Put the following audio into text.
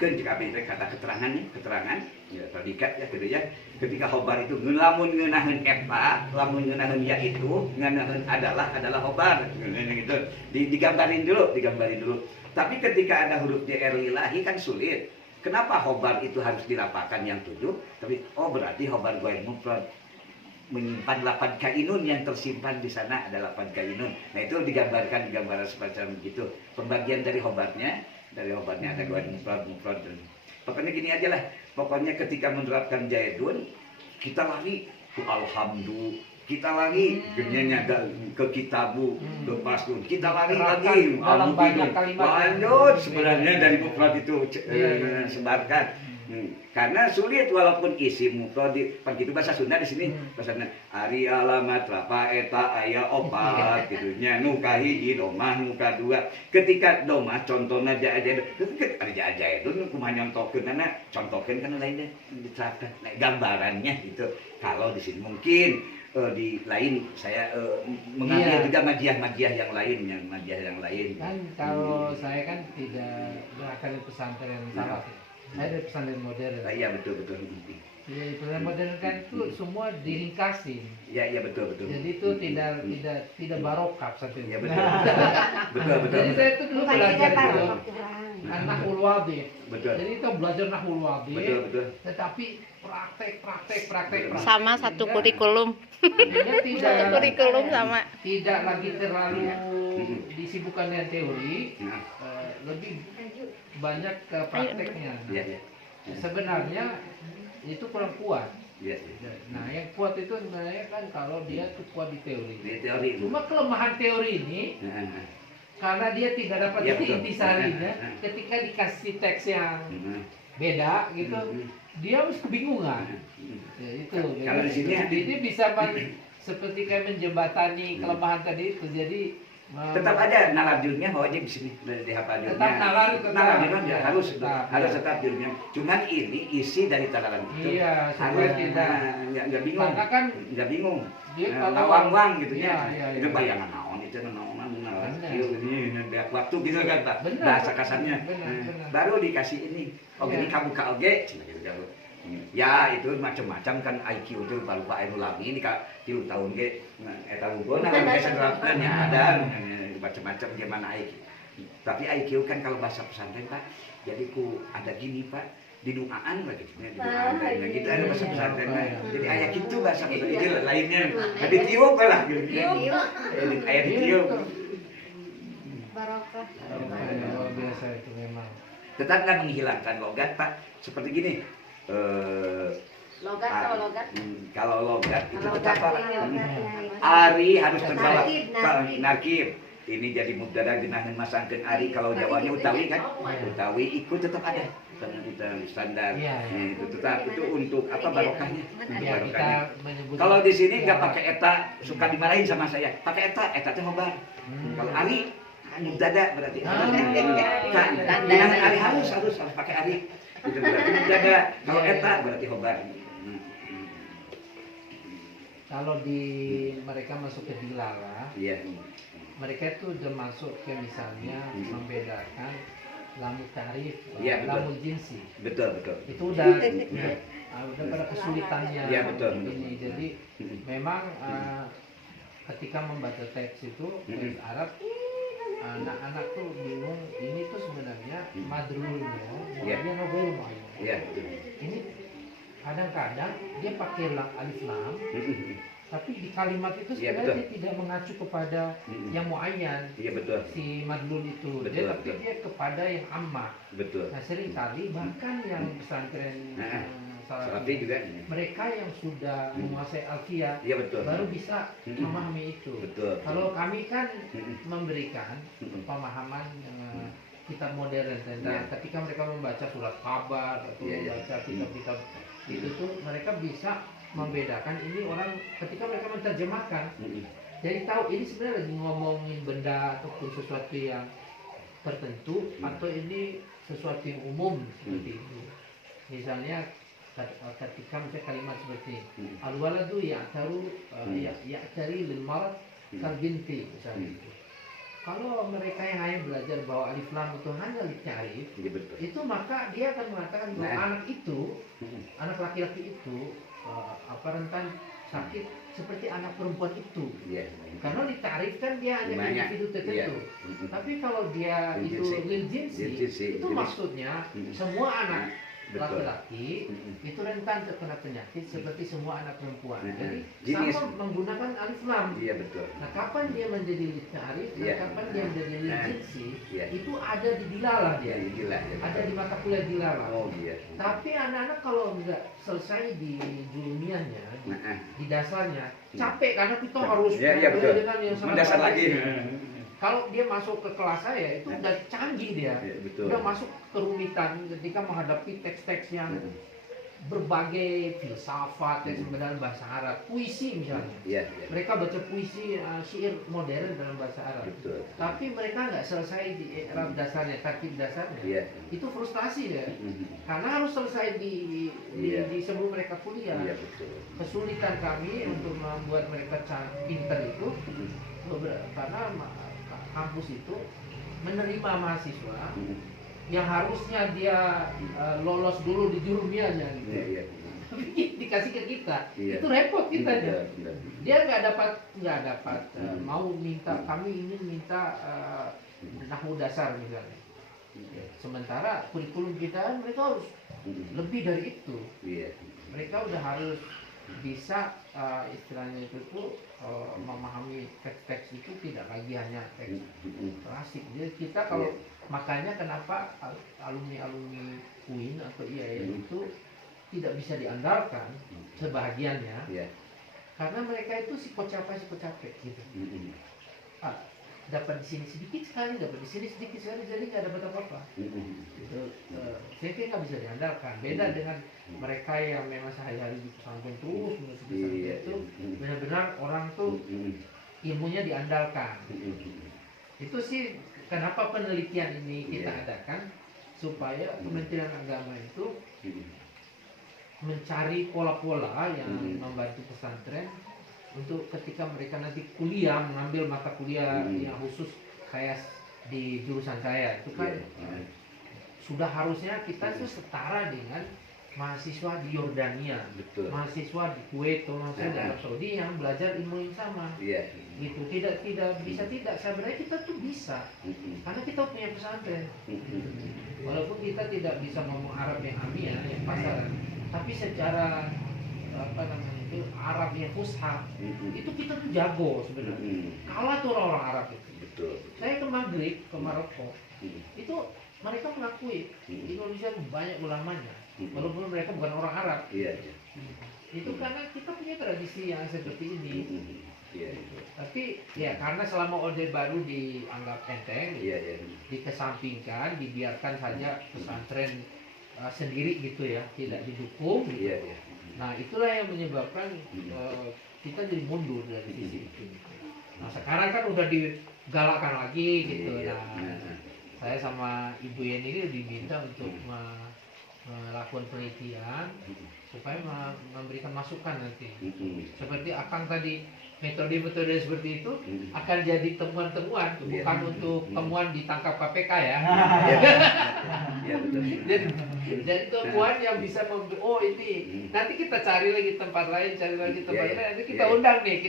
nerangkeun jika abdi kata keterangan ya predikat ya gitu ya. Ketika khobar itu lamun ngeunaheun eta, lamun ngeunaheun ya itu, ngeunaheun adalah khobar gitu. Digambarin dulu. Tapi ketika ada huruf JR lillahi kan sulit. Kenapa khobar itu harus dirapatkan yang 7? Tapi berarti khobar ghair mufrad menyimpan 8 kainun yang tersimpan di sana ada 8 kainun. Nah itu digambarkan gambaran semacam begitu. Pembagian dari khobarnya ada ghair mufrad. Pokoknya gini aja lah. Pokoknya ketika menerapkan jaidun kita lari ke alhamdulillah, kita lari ke kitabu, ke pasdun, kita lari lagi dalam banyak kalimat. Lanjut sebenarnya dari mufrad itu sebarkan. Karena sulit walaupun isi mufrad pan gitu bahasa Sunda di sini bahasana ari alamat rapa eta aya opat gitu nya nu kahiji domah nu kadua ketika domah contohna aja itu kumaha nyontokeunna contohkeun kana lain deh diterapkan gambarannya gitu kalau di sini mungkin di lain saya mengambil juga majiah yang lain kan kalau saya kan tidak berasal dari pesantren salah saya dari pesantren modern. Iya betul. Jadi pesantren modern kan itu semua diringkasin. Iya betul. Jadi itu tidak barokah satu. Iya betul. Jadi saya itu dulu belajar itu nahul wadih. Betul. Jadi itu belajar nahul wadih. Betul. Tetapi praktek. Sama satu kurikulum. Tidak Kurikulum sama. Tidak lagi terlalu disibukkan dengan teori. Lebih banyak ke prakteknya. Iya. Sebenarnya itu kurang kuat. Iya. Nah, yang kuat itu sebenarnya kan kalau dia tuh kuat di teori. Di teori. Cuma kelemahan teori ini karena dia tidak dapat intisarinya, ketika dikasih teks yang beda gitu, dia harus kebingungan. Ya, itu. Kalau di sini ini bisa seperti kayak menjembatani kelemahan tadi itu. Jadi tetap aja nalar jurnya wajib di sini dihafal jurnya. Tetap nalar jurnya harus tetap jurnya. Cuman ini isi dari talaran itu. Iya, harus tidak nggak bingung. Karena kan nggak bingung. Dia kalau Wang gitu ya. Iya. Itu bayangan naon itu naon ini waktu gitu kan Pak. Bahasa kasarnya. Benar. Baru dikasih ini. Ini kabuka oge cina gitu kamu. Ya itu macam-macam kan IQ itu baru Pak Ainu lami ini Kak 3 tahun ge eta hubungan geus nerapkeun nya ada macam-macam gimana IQ. Tapi IQ kan kalau bahasa pesantren Pak jadi ku ada gini Pak di doaan lagi gitu ada bahasa pesantrennya. Jadi aya kitu bahasa itu lainnya. Tapi tiup lah gitu. Aya ditiup. Barokah. Luar biasa itu memang. Tetap kan menghilangkan logat Pak seperti gini. Kalau logat itu tetap ari harus terbawa narkib. Ini jadi mubtada dinaheun masangkeun ari kalau Jawanya utawi kan. Utawi ikut tetap ada. Standar. Itu tetap itu untuk apa barokahnya. Kalau di sini enggak pakai eta suka dimarahin sama saya. Pakai eta teh hobar. Kalau ari mubtada berarti. Dinaheun ari harus pakai ari. Itu berarti menjaga kalau eta berarti khobar. Kalau di mereka masuk ke dilala, mereka itu udah masuk ke misalnya membedakan lamu tarif, lamu jinsi. Betul. Itu udah pada kesulitannya. Ini. Jadi memang ketika membaca teks itu teks Arab anak-anak tuh bingung ini tuh sebenarnya madrulnya dia nobel ini kadang-kadang dia pakai alif lam tapi di kalimat itu sebenarnya dia tidak mengacu kepada yang muayyan si madlul itu tapi dia kepada yang ammah. Nah seringkali bahkan yang pesantren Salafi juga mereka yang sudah menguasai Alfiyah baru bisa memahami itu. Kalau kami kan memberikan pemahaman kitab modern tentang ketika mereka membaca surat kabar atau membaca kitab-kitab itu tuh mereka bisa membedakan ini orang ketika mereka menerjemahkan. Jadi tahu ini sebenarnya lagi ngomongin benda ataupun sesuatu yang tertentu atau ini sesuatu yang umum seperti itu. Misalnya ketika misalnya kalimat seperti al-waladu ya'taru ya'tari lil marad kal binti misalnya itu. kalau mereka yang hanya belajar bahwa alif lam itu hanya litarif, Iya betul. itu maka dia akan mengatakan bahwa Nah. anak itu, anak laki-laki itu rentan sakit seperti anak perempuan itu. Iya. Karena ditarif kan dia hanya Banyak. individu tertentu. Iya. Tapi kalau dia Lil itu jinsi. lil jinsi, Lil jinsi. itu Jenis. maksudnya semua anak Betul. laki-laki itu rentan terkena penyakit seperti semua anak perempuan. Jadi Jenis. sama menggunakan alif lam. Iya betul. Nah, kapan dia menjadi litarif dan Iya. kapan dia menjadi lil jinsi, Iya. itu ada di dilalah dia. Iya, gila. Ya, Ada betul. di mata kuliah dilalah. Oh iya. Tapi anak-anak kalau nggak selesai di julumiannya, di dasarnya, capek karena kita harus Iya, iya, betul. dengan yang sangat Mendasar baik. lagi. Kalau dia masuk ke kelas saya itu udah canggih dia, Iya, betul. udah masuk kerumitan ketika menghadapi teks-teks yang berbagai filsafat, teks dalam bahasa Arab, puisi misalnya. Iya, iya. Mereka baca puisi syair modern dalam bahasa Arab. Betul. Tapi mereka nggak selesai di Arab dasarnya, tarkib dasarnya. Iya. Itu frustasi ya. Karena harus selesai di sebelum mereka kuliah. Iya betul. Kesulitan kami untuk membuat mereka pinter itu karena kampus itu menerima mahasiswa yang harusnya dia lolos dulu di jurumianya gitu. Iya, iya. Tapi dikasih ke kita, Iya. itu repot kitanya. Benar. Dia nggak dapat mau minta, kami ingin minta nahwu dasar misalnya. Sementara kurikulum kita mereka harus lebih dari itu. Iya. Mereka udah harus bisa istilahnya itu tuh memahami teks-teks itu tidak lagi hanya teks klasik. Jadi kita kalau makanya kenapa alumni UIN atau IAIN itu tidak bisa diandalkan sebahagiannya, karena mereka itu capek gitu. Dapat di sini sedikit sekali, dapat di sini sedikit sekali, jadi nggak dapat apa-apa. Itu saya kira nggak bisa diandalkan. Beda dengan mereka yang memang sehari-hari di pesantren terus menerus itu benar-benar orang tuh ilmunya diandalkan. Itu sih kenapa penelitian ini kita adakan, supaya Kementerian Agama itu mencari pola-pola yang membantu pesantren untuk ketika mereka nanti kuliah, mengambil mata kuliah yang khusus kayak di jurusan saya itu kan sudah harusnya kita tuh setara dengan mahasiswa di Yordania, mahasiswa di Kuwait, mahasiswa di Arab Saudi yang belajar ilmu yang sama. Gitu. Tidak bisa tidak. Sebenarnya kita tuh bisa, karena kita punya pesantren. Walaupun kita tidak bisa ngomong Arab yang amiyah, yang pasaran, tapi secara Arab yang fusha itu kita tuh jago sebenarnya. Kalah tuh orang-orang Arab itu. Saya ke Maghrib, ke Maroko, itu mereka mengakui Indonesia banyak ulamanya, walaupun mereka bukan orang Arab. Itu karena kita punya tradisi yang seperti ini. Tapi ya karena selama Orde Baru dianggap enteng, dikesampingkan, dibiarkan saja pesantren sendiri gitu ya, tidak didukung. Nah itulah yang menyebabkan kita jadi mundur dari sisi itu. Nah sekarang kan udah digalakkan lagi gitu. Nah saya sama Ibu Yeni ini diminta untuk melakukan penelitian supaya memberikan masukan nanti. Seperti Akang tadi, metode-metode seperti itu akan jadi temuan-temuan, bukan untuk temuan ditangkap KPK ya. Jadi temuan yang bisa ini nanti kita cari lagi tempat lain, nanti kita undang nih.